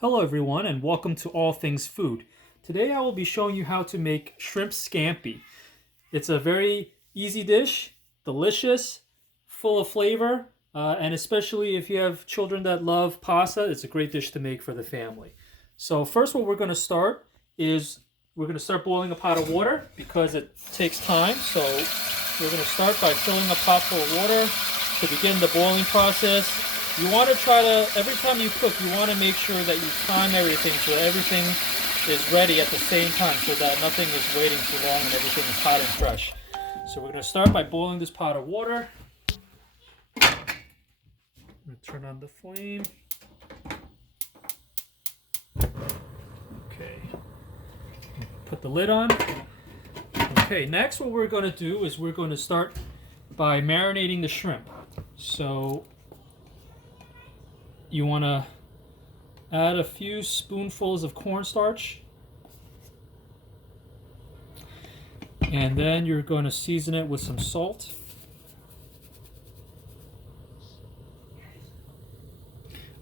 Hello everyone and welcome to All Things Food. Today I will be showing you how to make shrimp scampi. It's a very easy dish, delicious, full of flavor, and especially if you have children that love pasta, it's a great dish to make for the family. So first what we're going to start is we're going to start boiling a pot of water because it takes time. So we're going to start by filling a pot full of water to begin the boiling process. You want to try to, every time you cook, you want to make sure that you time everything so everything is ready at the same time so that nothing is waiting too long and everything is hot and fresh. So we're going to start by boiling this pot of water. I'm going to turn on the flame. Okay. Put the lid on. Okay, next what we're going to do is we're going to start by marinating the shrimp. So you want to add a few spoonfuls of cornstarch, and then you're going to season it with some salt.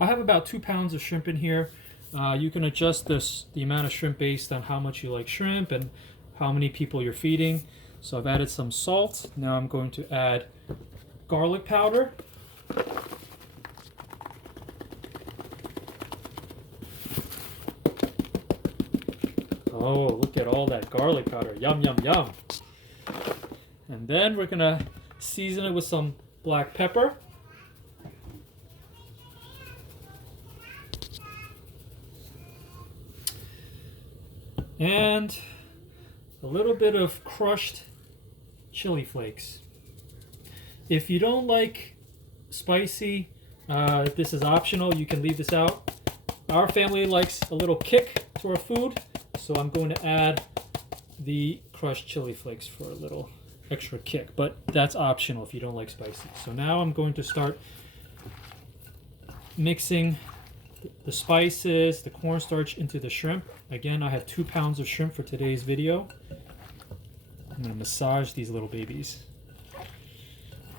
I have about 2 pounds of shrimp in here. You can adjust the amount of shrimp based on how much you like shrimp and how many people you're feeding. So I've added some salt. Now I'm going to add garlic powder. Oh, look at all that garlic powder. Yum, yum, yum. And then we're going to season it with some black pepper. And a little bit of crushed chili flakes. If you don't like spicy, this is optional. You can leave this out. Our family likes a little kick to our food. So I'm going to add the crushed chili flakes for a little extra kick, but that's optional if you don't like spicy. So now I'm going to start mixing the spices, the cornstarch into the shrimp. Again, I have 2 pounds of shrimp for today's video. I'm going to massage these little babies.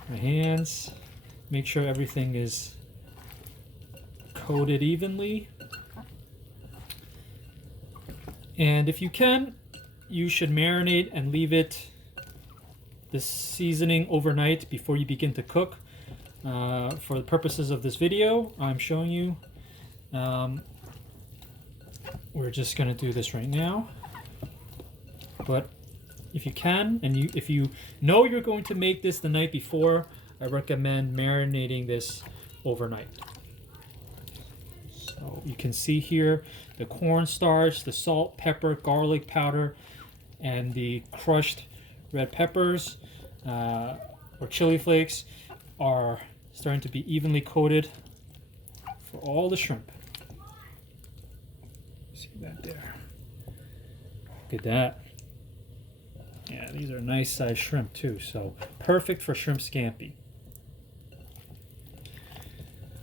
My hands, make sure everything is coated evenly. And if you can, you should marinate and leave the seasoning overnight before you begin to cook. For the purposes of this video, I'm showing you. We're just going to do this right now. But if you can, and if you know you're going to make this the night before, I recommend marinating this overnight. So you can see here the cornstarch, the salt, pepper, garlic powder, and the crushed red peppers or chili flakes are starting to be evenly coated for all the shrimp. See that there? Look at that. Yeah, these are nice sized shrimp too, so perfect for shrimp scampi.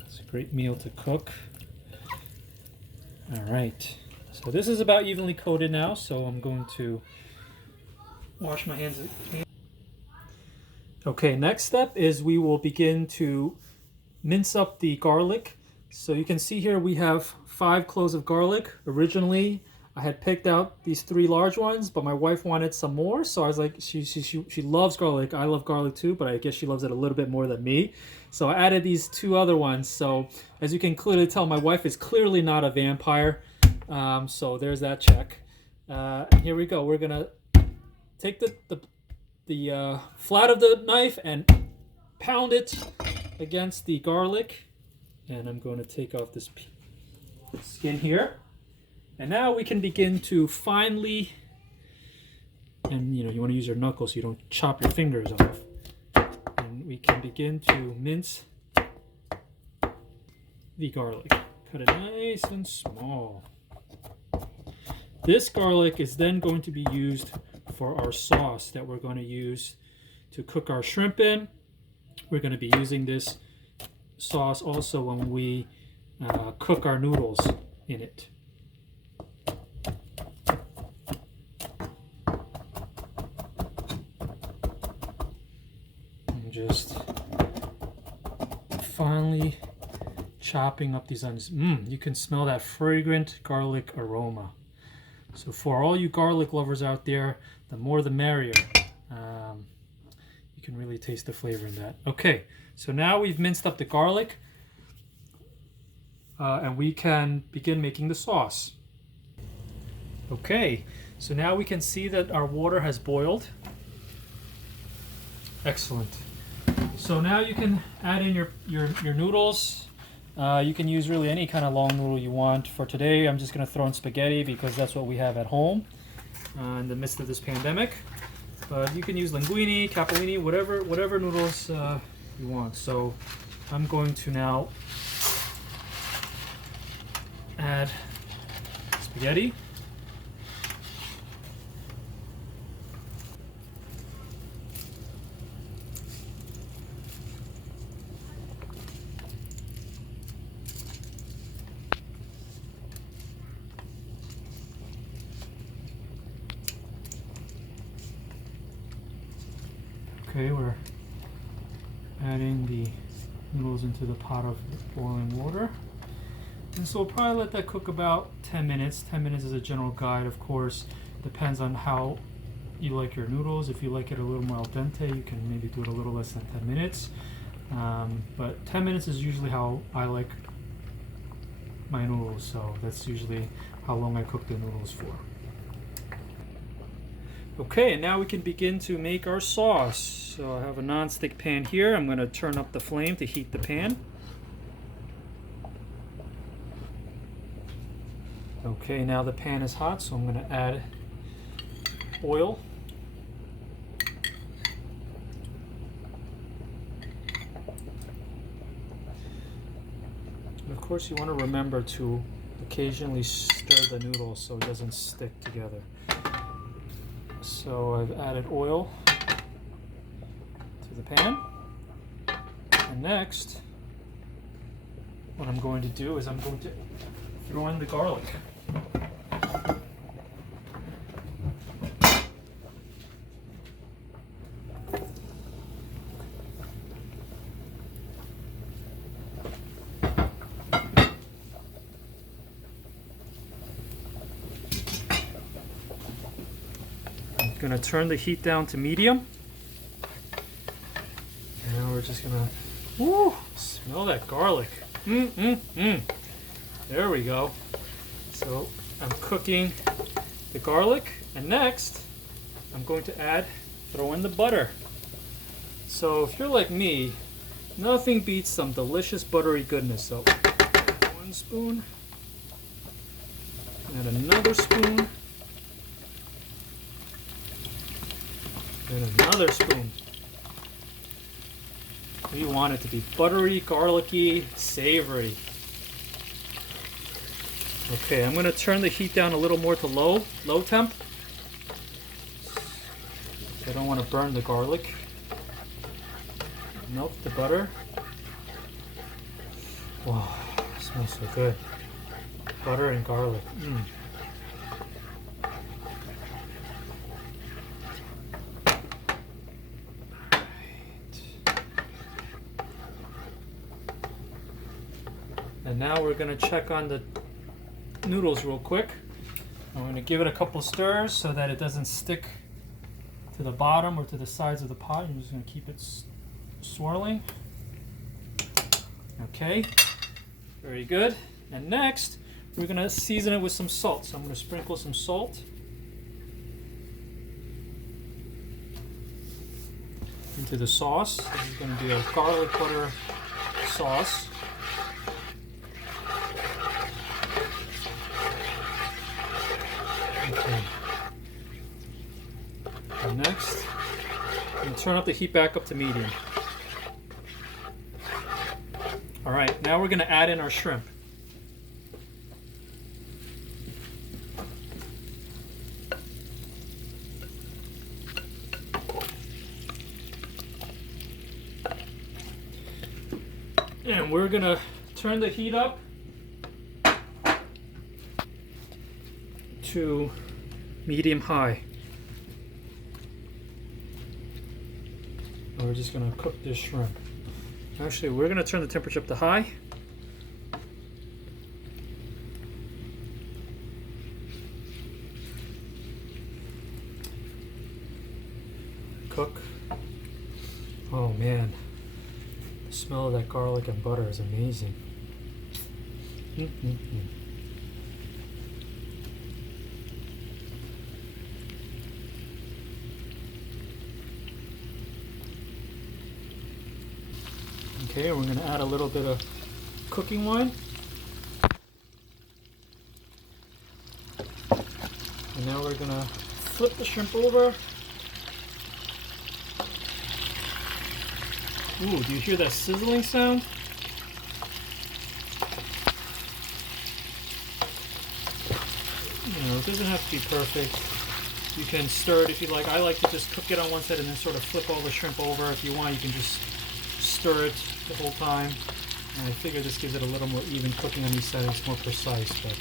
It's a great meal to cook. All right, so this is about evenly coated now, so I'm going to wash my hands. Okay, next step is we will begin to mince up the garlic. So you can see here we have 5 cloves of garlic. Originally, I had picked out these 3 large ones, but my wife wanted some more, so I was like, she loves garlic. I love garlic too, but I guess she loves it a little bit more than me. So I added these 2 other ones. So as you can clearly tell, my wife is clearly not a vampire. So there's that check. And here we go. We're gonna take the flat of the knife and pound it against the garlic. And I'm going to take off this skin here. And now we can begin to finely, and you want to use your knuckles so you don't chop your fingers off. And we can begin to mince the garlic. Cut it nice and small. This garlic is then going to be used for our sauce that we're going to use to cook our shrimp in. We're going to be using this sauce also when we cook our noodles in it. And just finely chopping up these onions. You can smell that fragrant garlic aroma. So for all you garlic lovers out there, the more the merrier. You can really taste the flavor in that. Okay, so now we've minced up the garlic, and we can begin making the sauce. Okay, so now we can see that our water has boiled. Excellent. So now you can add in your noodles. You can use really any kind of long noodle you want. For today, I'm just going to throw in spaghetti because that's what we have at home in the midst of this pandemic. But you can use linguine, capellini, whatever noodles you want. So I'm going to now add spaghetti. Okay, we're adding the noodles into the pot of boiling water. And so we'll probably let that cook about 10 minutes. 10 minutes is a general guide, of course. Depends on how you like your noodles. If you like it a little more al dente, you can maybe do it a little less than 10 minutes. But 10 minutes is usually how I like my noodles. So that's usually how long I cook the noodles for. Okay, and now we can begin to make our sauce. So I have a non-stick pan here. I'm going to turn up the flame to heat the pan. Okay, now the pan is hot, so I'm going to add oil. And of course, you want to remember to occasionally stir the noodles so it doesn't stick together. So I've added oil to the pan, and next what I'm going to do is I'm going to throw in the garlic. I'm going to turn the heat down to medium. And we're just going to, smell that garlic. There we go. So I'm cooking the garlic, and next I'm going to throw in the butter. So if you're like me, nothing beats some delicious buttery goodness. So 1 spoon, and another spoon, and another spoon. We want it to be buttery, garlicky, savory. Okay, I'm going to turn the heat down a little more to low temp. I don't want to burn the garlic. Melt the butter. Wow, it smells so good. Butter and garlic. And now we're going to check on the noodles real quick. I'm going to give it a couple stirs so that it doesn't stick to the bottom or to the sides of the pot. I'm just going to keep it swirling. Okay, very good. And next, we're going to season it with some salt. So I'm going to sprinkle some salt into the sauce. This is going to be a garlic butter sauce. Okay. And next, I'm going to turn up the heat back up to medium. All right, now we're going to add in our shrimp. And we're going to turn the heat up to medium high. And we're just going to cook this shrimp. Actually, we're going to turn the temperature up to high. cook. Oh man, the smell of that garlic and butter is amazing. Okay, we're going to add a little bit of cooking wine. And now we're going to flip the shrimp over. Ooh, do you hear that sizzling sound? You know, it doesn't have to be perfect. You can stir it if you like. I like to just cook it on one side and then sort of flip all the shrimp over. If you want, you can just stir it the whole time. And I figure this gives it a little more even cooking on these sides. It's more precise, but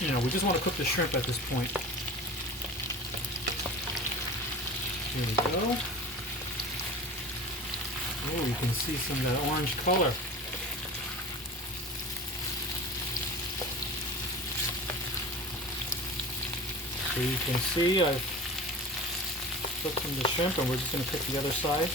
you know, we just want to cook the shrimp at this point. Here we go. Oh, you can see some of that orange color. So you can see I've cooked some of the shrimp, and we're just going to cook the other side.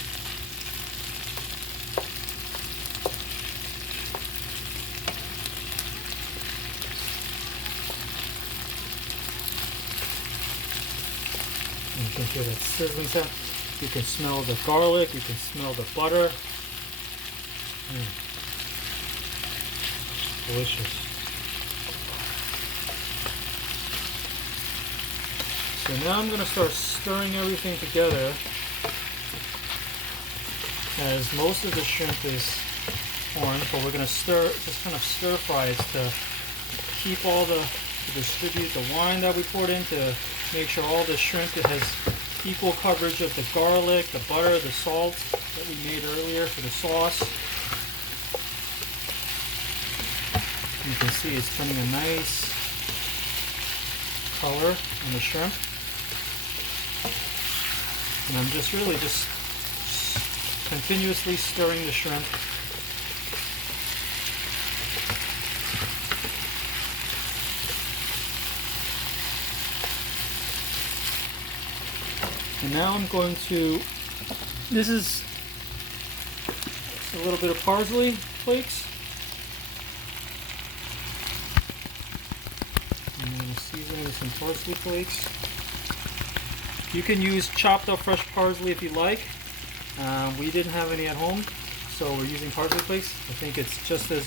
And you can hear that sizzling sound. You can smell the garlic, you can smell the butter. Delicious. So now I'm going to start stirring everything together, as most of the shrimp is orange, but we're going to just kind of stir fry it to keep all to distribute the wine that we poured in, to make sure all the shrimp has equal coverage of the garlic, the butter, the salt that we made earlier for the sauce. You can see it's turning a nice color on the shrimp. And I'm just really just continuously stirring the shrimp. And now I'm going to, this is a little bit of parsley flakes. I'm going to season it with some parsley flakes. You can use chopped up fresh parsley if you like. We didn't have any at home, so we're using parsley flakes. I think it's just as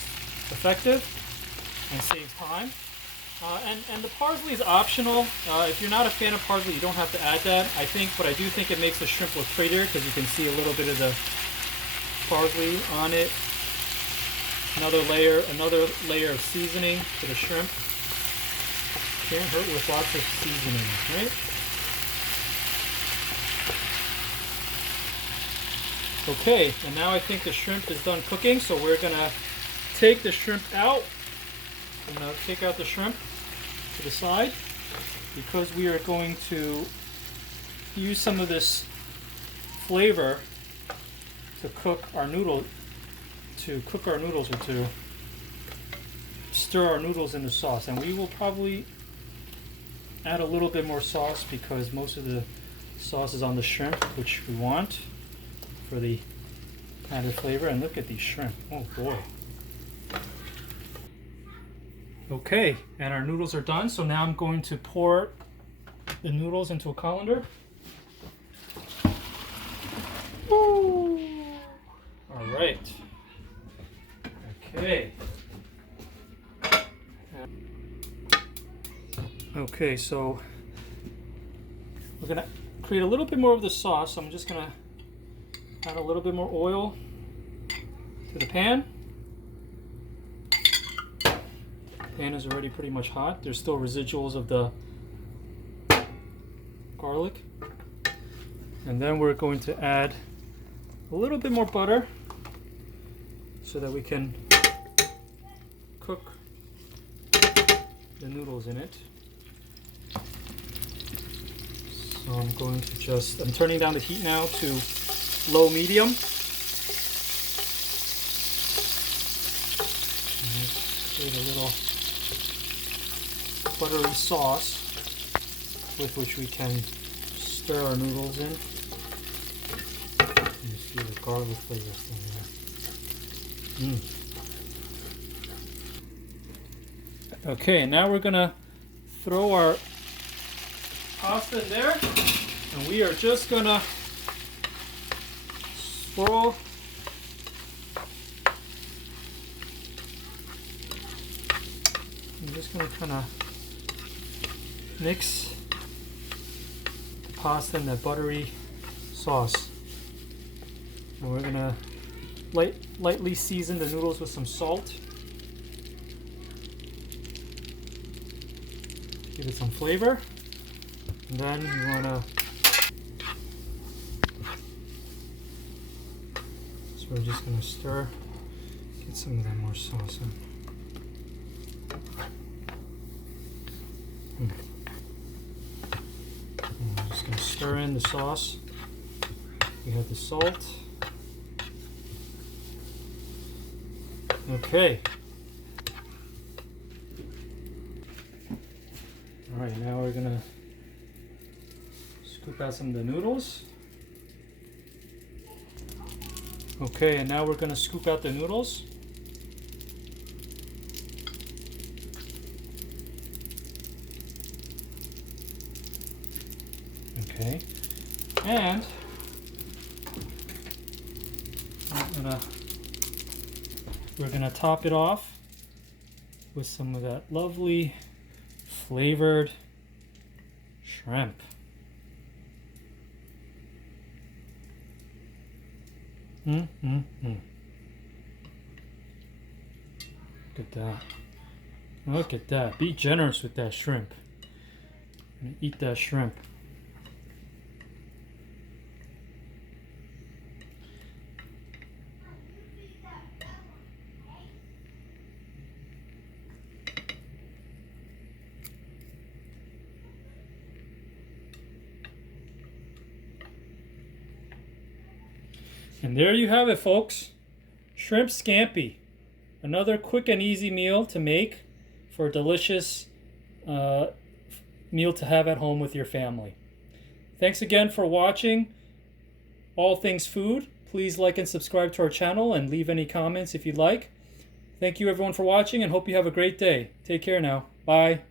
effective and saves time. And the parsley is optional. If you're not a fan of parsley, you don't have to add that, I think, but I do think it makes the shrimp look prettier because you can see a little bit of the parsley on it. Another layer of seasoning for the shrimp. Can't hurt with lots of seasoning, right? Okay, and now I think the shrimp is done cooking, so we're gonna take the shrimp out. I'm gonna take out the shrimp to the side because we are going to use some of this flavor to cook our noodles, or to stir our noodles in the sauce. And we will probably add a little bit more sauce because most of the sauce is on the shrimp, which we want for the added flavor. And look at these shrimp. Oh boy. Okay, and our noodles are done. So now I'm going to pour the noodles into a colander. Woo! All right. Okay. Okay, so we're gonna create a little bit more of the sauce. So I'm just gonna add a little bit more oil to the pan. Pan is already pretty much hot. There's still residuals of the garlic. And then we're going to add a little bit more butter so that we can cook the noodles in it. So I'm going to I'm turning down the heat now to low medium. Create a little buttery sauce with which we can stir our noodles in. You see the garlic flavor still in there. Okay, now we're gonna throw our pasta in there, and we are just gonna swirl. I'm just gonna kind of mix the pasta in that buttery sauce, and we're gonna lightly season the noodles with some salt. Give it some flavor, and then you wanna. So we're just gonna stir, get some of that more sauce in. And we're just gonna stir in the sauce. We have the salt. Okay. Alright, now we're gonna scoop out some of the noodles. Okay, and now we're gonna scoop out the noodles. Okay, and we're gonna top it off with some of that lovely flavored shrimp. Look at that. Look at that. Be generous with that shrimp. And eat that shrimp. And there you have it, folks. Shrimp scampi. Another quick and easy meal to make for a delicious meal to have at home with your family. Thanks again for watching All Things Food. Please like and subscribe to our channel and leave any comments if you'd like. Thank you everyone for watching and hope you have a great day. Take care now. Bye.